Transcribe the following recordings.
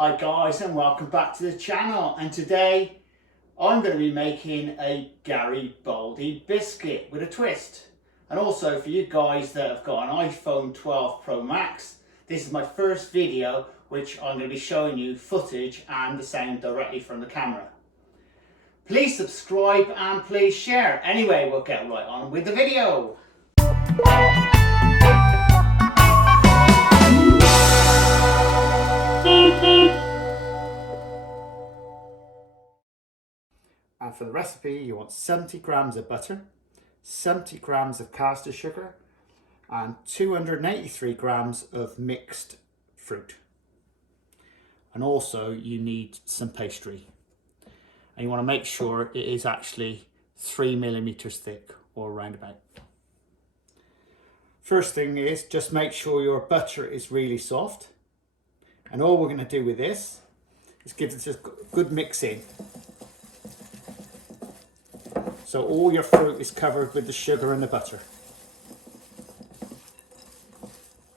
Hi guys, and welcome back to the channel, and today I'm going to be making a Garibaldi biscuit with a twist. And also for you guys that have got an iPhone 12 Pro Max, this is my first video which I'm going to be showing you footage and the sound directly from the camera. Please subscribe and please share. Anyway, we'll get right on with the video. And for the recipe, you want 70 grams of butter, 70 grams of caster sugar, and 283 grams of mixed fruit. And also you need some pastry. And you want to make sure it is actually 3 millimeters thick or around about. First thing is just make sure your butter is really soft. And all we're going to do with this is give it a good mix in. So all your fruit is covered with the sugar and the butter.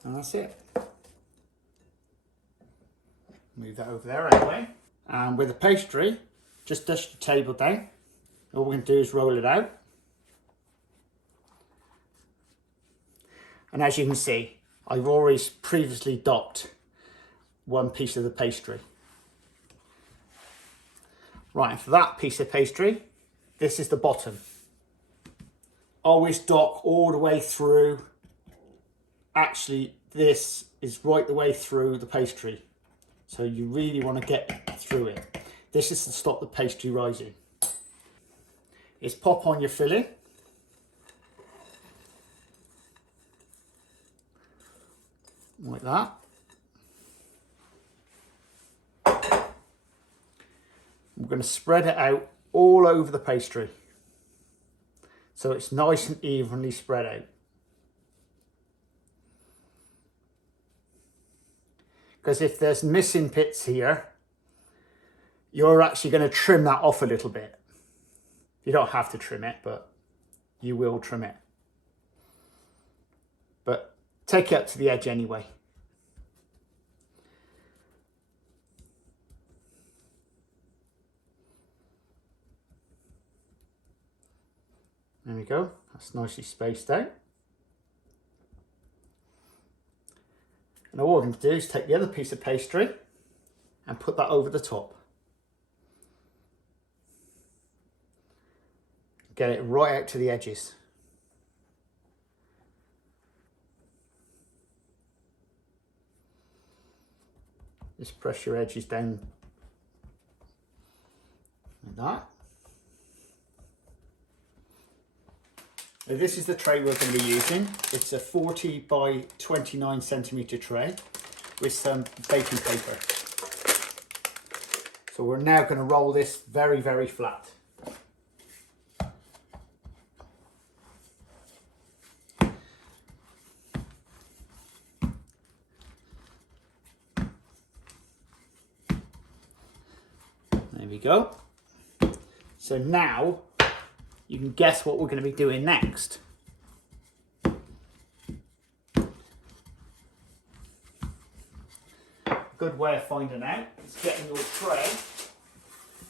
And that's it. Move that over there anyway. And with the pastry, just dust your table down. All we're going to do is roll it out. And as you can see, I've already previously docked one piece of the pastry. Right, and for that piece of pastry, this is the bottom. Always dock all the way through. Actually, this is right the way through the pastry. So you really want to get through it. This is to stop the pastry rising. Is pop on your filling. Like that. We're going to spread it out all over the pastry. So it's nice and evenly spread out. Because if there's missing bits here, you're actually going to trim that off a little bit. You don't have to trim it, but you will trim it. But take it up to the edge anyway. There we go, that's nicely spaced out. And all we're going to do is take the other piece of pastry and put that over the top. Get it right out to the edges. Just press your edges down like that. Now this is the tray we're going to be using. It's a 40 by 29 centimeter tray with some baking paper. So we're now going to roll this very, very flat. There we go. So now you can guess what we're going to be doing next. A good way of finding out is getting your tray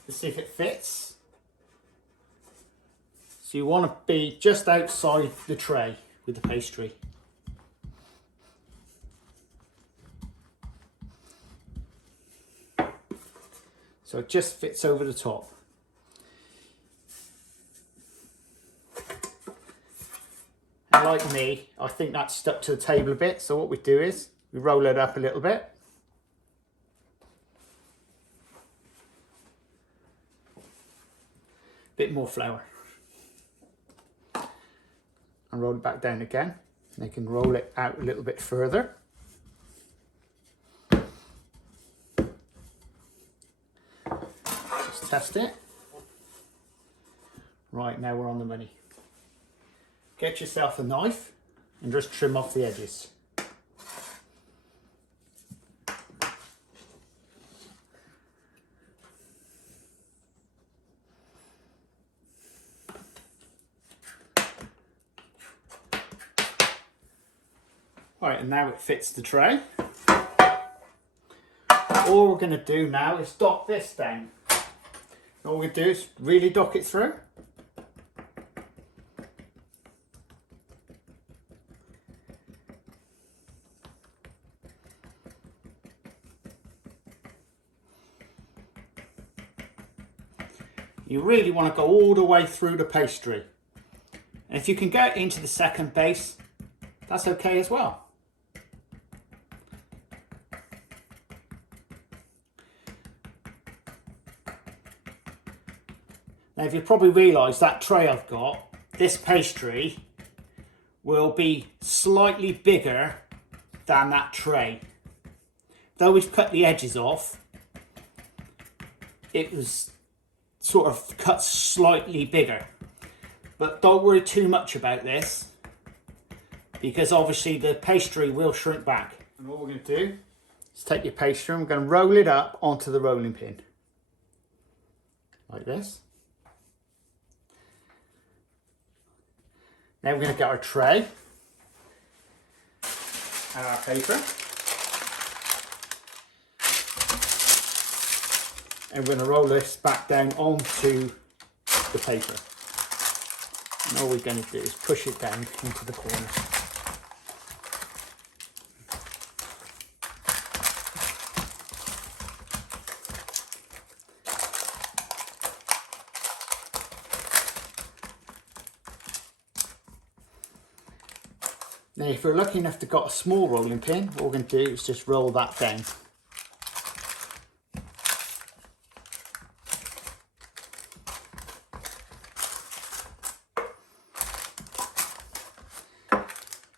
to see if it fits. So you want to be just outside the tray with the pastry. So it just fits over the top. And like me, I think that's stuck to the table a bit. So what we do is we roll it up a little bit. Bit more flour. And roll it back down again. And you can roll it out a little bit further. Just test it. Right, now we're on the money. Get yourself a knife and just trim off the edges. Right, and now it fits the tray. all we're going to do now is dock this down. All we do is really dock it through. You really want to go all the way through the pastry. And if you can get into the second base, that's okay as well. Now, if you probably realise that tray I've got, this pastry will be slightly bigger than that tray. Though we've cut the edges off, it was sort of cut slightly bigger. But don't worry too much about this, because obviously the pastry will shrink back. And what we're going to do is take your pastry and we're going to roll it up onto the rolling pin. Like this. Now we're going to get our tray and our paper. And we're going to roll this back down onto the paper. And all we're going to do is push it down into the corner. Now, if you're lucky enough to got a small rolling pin, what we're going to do is just roll that down.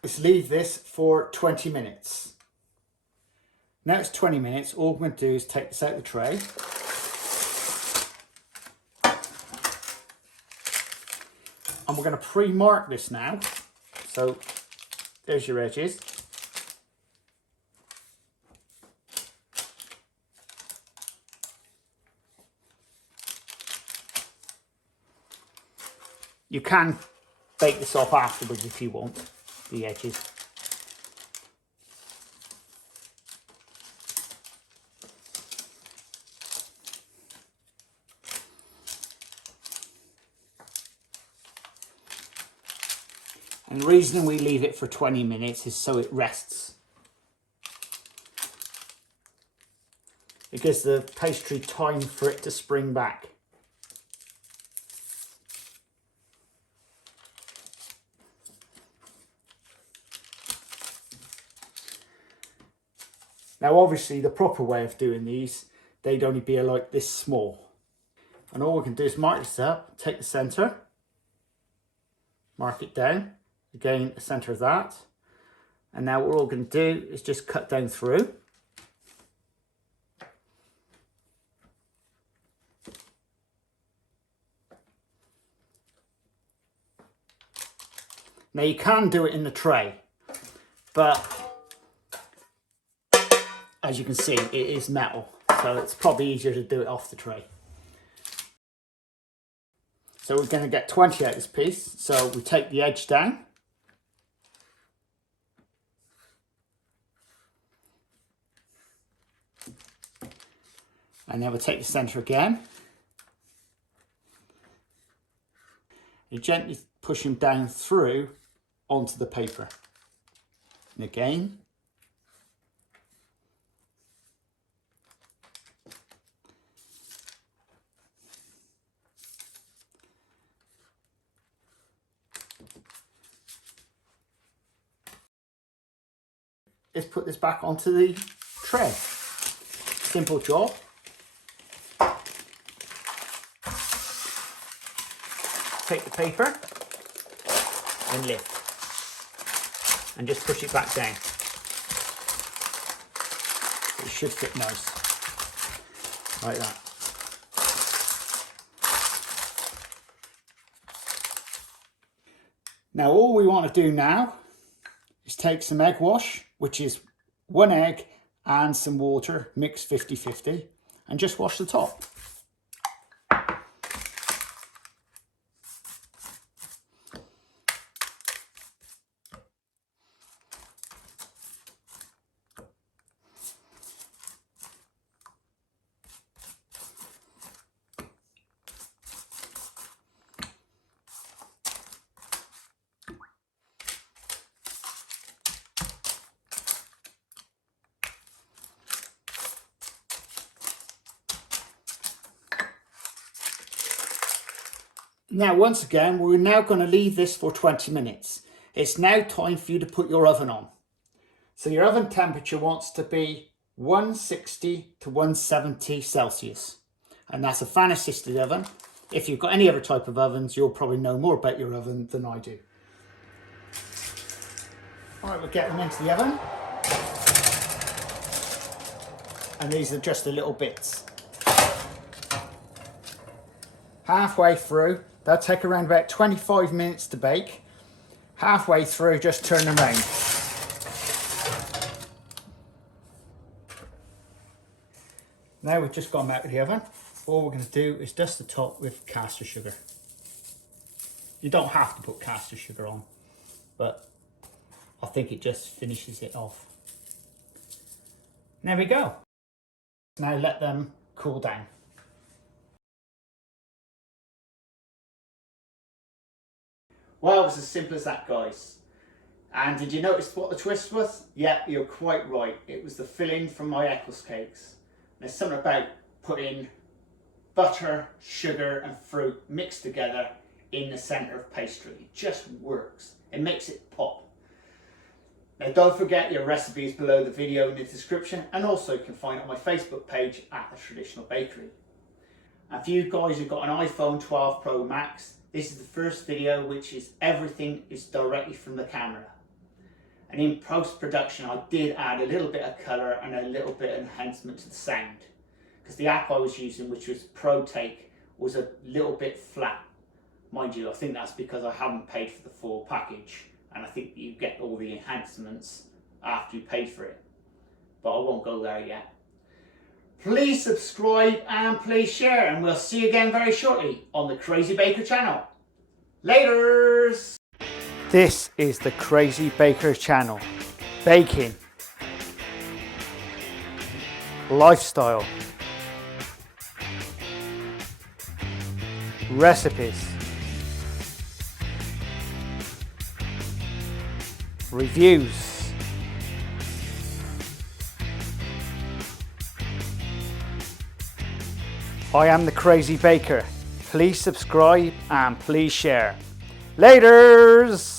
Just leave this for 20 minutes. Now it's 20 minutes, all we're going to do is take this out of the tray. And we're going to pre-mark this now. So there's your edges. You can bake this off afterwards if you want, the edges. And the reason we leave it for 20 minutes is so it rests. It gives the pastry time for it to spring back. Now obviously the proper way of doing these, they'd only be like this small. And all we can do is mark this up, take the centre, mark it down, again the centre of that. And now what we're all going to do is just cut down through. Now you can do it in the tray, but as you can see, it is metal, so it's probably easier to do it off the tray. So we're going to get 20 out of this piece. So we take the edge down. And then we'll take the centre again. You gently push them down through onto the paper. And again. Let's put this back onto the tray. Simple job. Take the paper and lift. And just push it back down. It should fit nice. Like that. Now all we want to do now is take some egg wash, which is 1 egg and some water, mixed 50-50, and just wash the top. Now, once again, we're now going to leave this for 20 minutes. It's now time for you to put your oven on. So your oven temperature wants to be 160 to 170 Celsius. And that's a fan assisted oven. If you've got any other type of ovens, you'll probably know more about your oven than I do. All right, we'll get them into the oven. And these are just the little bits. Halfway through, they'll take around about 25 minutes to bake. Halfway through, just turn them around. Now we've just got them out of the oven. All we're going to do is dust the top with caster sugar. You don't have to put caster sugar on, but I think it just finishes it off. There we go. Now let them cool down. Well, it was as simple as that, guys. And did you notice what the twist was? Yeah, you're quite right. It was the filling from my Eccles cakes. There's something about putting butter, sugar and fruit mixed together in the centre of pastry. It just works. It makes it pop. Now don't forget your recipe is below the video in the description, and also you can find it on my Facebook page at The Traditional Bakery. And for you guys who've got an iPhone 12 Pro Max, this is the first video which is everything is directly from the camera. And in post-production I did add a little bit of colour and a little bit of enhancement to the sound. Because the app I was using, which was ProTake, was a little bit flat. Mind you, I think that's because I haven't paid for the full package. And I think you get all the enhancements after you pay for it. But I won't go there yet. Please subscribe and please share, and we'll see you again very shortly on the Crazy Baker channel. Laters! This is the Crazy Baker channel. Baking. Lifestyle. Recipes. Reviews. I am the Crazy Baker. Please subscribe and please share. Laters!